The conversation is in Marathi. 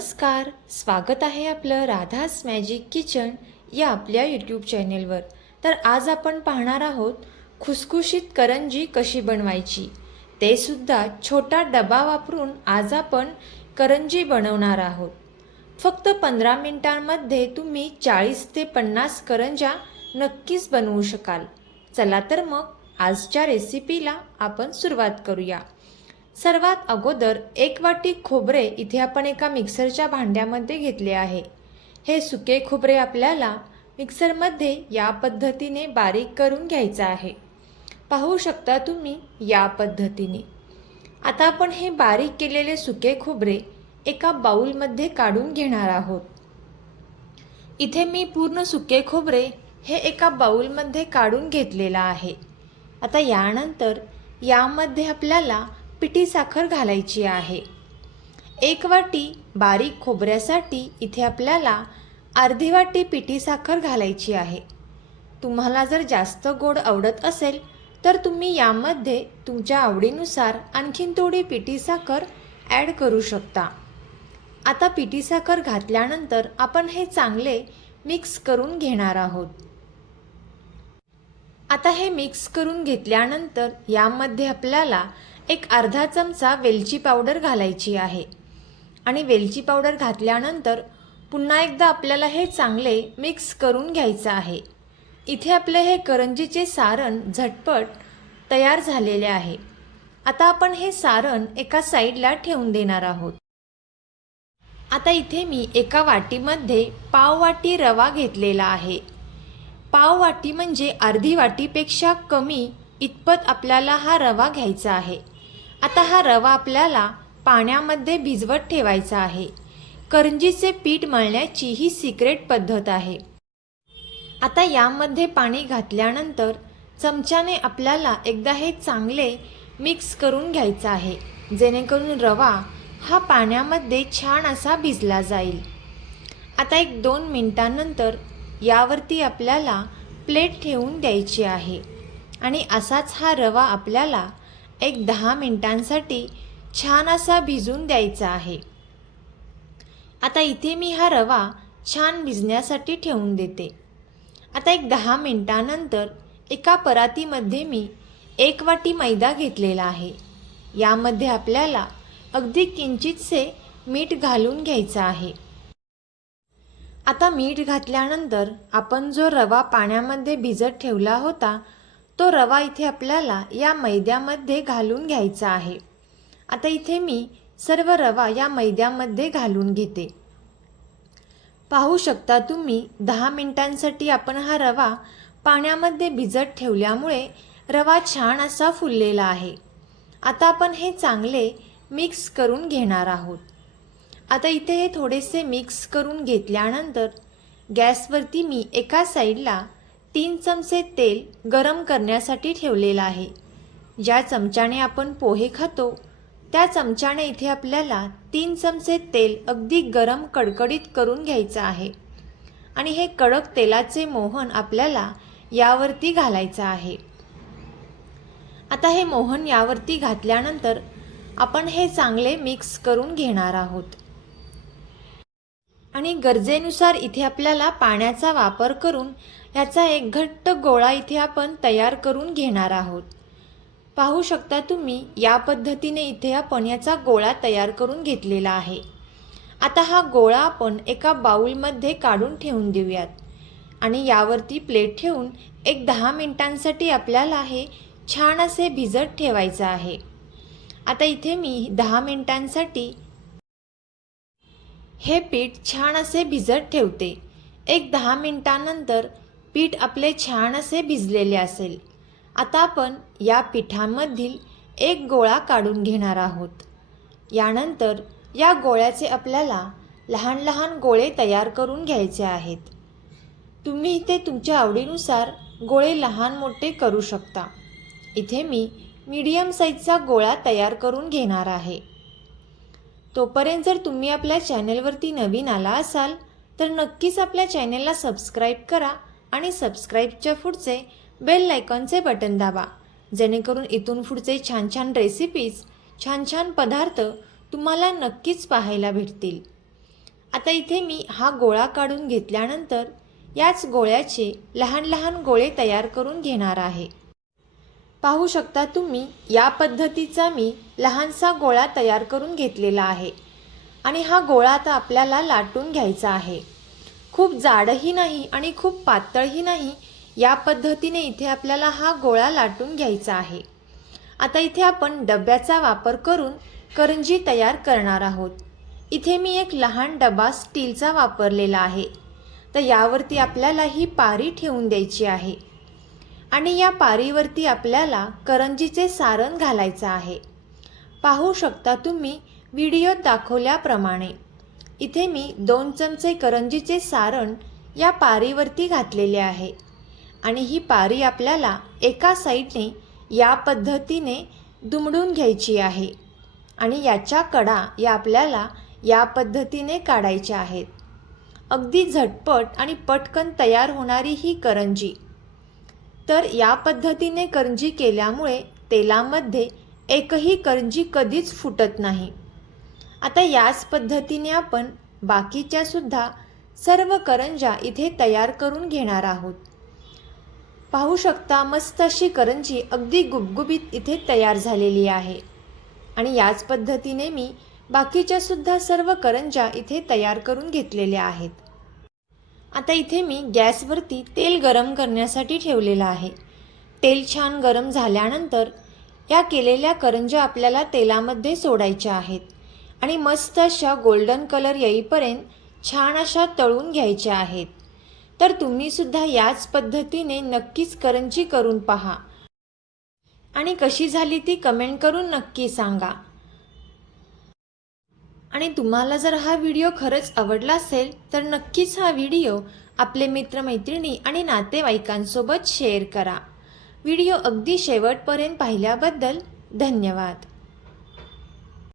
नमस्कार. स्वागत आहे आपलं राधास मॅजिक किचन या आपल्या यूट्यूब चॅनेलवर तर आज आपण पाहणार आहोत खुसखुशीत करंजी कशी बनवायची? ते सुद्धा छोटा डबा वापरून आज आपण करंजी बनवणार आहोत. फक्त पंधरा मिनिटांमध्ये तुम्ही चाळीस ते पन्नास करंज्या नक्कीच बनवू शकाल. चला तर मग आजच्या रेसिपीला आपण सुरुवात करूया. सर्वात अगोदर एक वाटी खोबरे इथे आपण एका मिक्सरच्या भांड्यामध्ये घेतले आहे. हे सुके खोबरे आपल्याला मिक्सरमध्ये या पद्धतीने बारीक करून घ्यायचं आहे. पाहू शकता तुम्ही या पद्धतीने. आता आपण हे बारीक केलेले सुके खोबरे एका बाऊलमध्ये काढून घेणार आहोत. इथे मी पूर्ण सुके खोबरे हे एका बाऊलमध्ये काढून घेतलेलं आहे. आता यानंतर यामध्ये आपल्याला पिठी साखर घालायची आहे. एक वाटी बारीक खोबऱ्यासाठी इथे आपल्याला अर्धी वाटी पिठी साखर घालायची आहे. तुम्हाला जर जास्त गोड आवडत असेल तर तुम्ही यामध्ये तुमच्या आवडीनुसार आणखीन थोडी पिठी साखर ॲड करू शकता. आता पिठी साखर घातल्यानंतर आपण हे चांगले मिक्स करून घेणार आहोत. आता हे मिक्स करून घेतल्यानंतर यामध्ये आपल्याला एक अर्धा चमचा वेलची पावडर घालायची आहे. आणि वेलची पावडर घातल्यानंतर पुन्हा एकदा आपल्याला हे चांगले मिक्स करून घ्यायचं आहे. इथे आपले हे करंजीचे सारण झटपट तयार झालेले आहे. आता आपण हे सारण एका साईडला ठेवून देणार आहोत. आता इथे मी एका वाटीमध्ये पाव वाटी रवा घेतलेला आहे. पाव वाटी म्हणजे अर्धी वाटीपेक्षा कमी इतपत आपल्याला हा रवा घ्यायचा आहे. आता हा रवा आपल्याला पाण्यामध्ये भिजवत ठेवायचा आहे. करंजीचे पीठ मळण्याची ही सिक्रेट पद्धत आहे. आता यामध्ये पाणी घातल्यानंतर चमच्याने आपल्याला एकदा हे चांगले मिक्स करून घ्यायचं आहे. जेणेकरून रवा हा पाण्यामध्ये छान असा भिजला जाईल. आता एक दोन मिनटानंतर यावरती आपल्याला प्लेट ठेवून द्यायची आहे. आणि असाच हा रवा आपल्याला एक दहा मिनटांसाठी छान असा भिजून द्यायचा आहे. आता इथे मी हा रवा छान भिजण्यासाठी ठेवून देते. आता एक दहा मिनटानंतर एका परातीमध्ये मी एक वाटी मैदा घेतलेला आहे. यामध्ये आपल्याला अगदी किंचितसे मीठ घालून घ्यायचं आहे. आता मीठ घातल्यानंतर आपण जो रवा पाण्यामध्ये भिजत ठेवला होता तो रवा इथे आपल्याला या मैद्यामध्ये घालून घ्यायचा आहे. आता इथे मी सर्व रवा या मैद्यामध्ये घालून घेते. पाहू शकता तुम्ही दहा मिनिटांसाठी आपण हा रवा पाण्यामध्ये भिजत ठेवल्यामुळे रवा छान असा फुललेला आहे. आता आपण हे चांगले मिक्स करून घेणार आहोत. आता इथे हे थोडेसे मिक्स करून घेतल्यानंतर गॅसवरती मी एका साईडला तीन चमचे तेल गरम करण्यासाठी ठेवलेलं आहे. ज्या चमच्याने आपण पोहे खातो त्या चमच्याने इथे आपल्याला तीन चमचे तेल अगदी गरम कडकडीत करून घ्यायचं आहे. आणि हे कडक तेलाचे मोहन आपल्याला यावरती घालायचं आहे. आता हे मोहन यावरती घातल्यानंतर आपण हे चांगले मिक्स करून घेणार आहोत. आणि गरजेनुसार इथे आपल्याला पाण्याचा वापर करून याचा एक घट्ट गोळा इथे आपण तयार करून घेणार आहोत. पाहू शकता तुम्ही या पद्धतीने इथे आपण याचा गोळा तयार करून घेतलेला आहे. आता हा गोळा आपण एका बाऊलमध्ये काढून ठेवून देऊयात. आणि यावरती प्लेट ठेवून एक दहा मिनिटांसाठी आपल्याला हे छान असे भिजत ठेवायचं आहे. आता इथे मी दहा मिनिटांसाठी हे पीठ छान असे भिजत ठेवते. एक दहा मिनटानंतर पीठ आपले छान असे भिजलेले असेल. आता आपण या पिठामधील एक गोळा काढून घेणार आहोत. यानंतर या गोळ्याचे आपल्याला लहान लहान गोळे तयार करून घ्यायचे आहेत. तुम्ही ते तुमच्या आवडीनुसार गोळे लहान मोठे करू शकता. इथे मी मीडियम साईजचा गोळा तयार करून घेणार आहे. तोपर्यंत जर तुम्ही आपल्या चॅनलवरती नवीन आला असाल तर नक्कीच आपल्या चॅनलला सबस्क्राईब करा आणि सबस्क्राईबच्या पुढचे बेल लायकॉनचे बटन दाबा. जेणेकरून इथून पुढचे छान छान रेसिपीज छान छान पदार्थ तुम्हाला नक्कीच पाहायला भेटतील. आता इथे मी हा गोळा काढून घेतल्यानंतर याच गोळ्याचे लहान लहान गोळे तयार करून घेणार आहे. पाहू शकता तुम्ही या पद्धतीचा मी लहानसा गोळा तयार करून घेतलेला आहे. आणि हा गोळा आता आपल्याला लाटून घ्यायचा आहे. खूप जाडही नाही आणि खूप पातळही नाही या पद्धतीने इथे आपल्याला हा गोळा लाटून घ्यायचा आहे. आता इथे आपण डब्याचा वापर करून करंजी तयार करणार आहोत. इथे मी एक लहान डबा स्टीलचा वापरलेला आहे. तर यावरती आपल्याला ही पारी ठेवून द्यायची आहे. आणि या पारीवरती आपल्याला करंजीचे सारण घालायचं आहे. पाहू शकता तुम्ही व्हिडिओत दाखवल्याप्रमाणे. इथे मी दोन चमचे करंजीचे सारण या पारीवरती घातलेले आहे. आणि ही पारी आपल्याला एका साईडने या पद्धतीने दुमडून घ्यायची आहे. आणि याच्या कडा या आपल्याला या पद्धतीने काढायच्या आहेत. अगदी झटपट आणि पटकन तयार होणारी ही करंजी. तर या पद्धतीने करंजी केल्यामुळे तेलामध्ये एकही करंजी कधीच फुटत नाही. आता याच पद्धतीने आपण बाकीच्या सुद्धा सर्व करंजा इथे तयार करून घेणार आहोत. पाहू शकता मस्त अशी करंजी अगदी गुबगुबीत इथे तयार झालेली आहे. आणि याच पद्धतीने मी बाकीच्या सुद्धा सर्व करंजा इथे तयार करून घेतलेल्या आहेत. आता इथे मी गॅसवरती तेल गरम करण्यासाठी ठेवलेलं आहे. तेल छान गरम झाल्यानंतर या केलेल्या करंजा आपल्याला तेलामध्ये सोडायच्या आहेत आणि मस्त अशा गोल्डन कलर येईपर्यंत छान अशा तळून घ्यायच्या आहेत. तर तुम्हीसुद्धा याच पद्धतीने नक्कीच करंजी करून पहा. आणि कशी झाली ती कमेंट करून नक्की सांगा. आणि तुम्हाला जर हा व्हिडिओ खरंच आवडला असेल तर नक्कीच हा व्हिडिओ आपले मित्रमैत्रिणी आणि नातेवाईकांसोबत शेअर करा. व्हिडिओ अगदी शेवटपर्यंत पाहिल्याबद्दल धन्यवाद.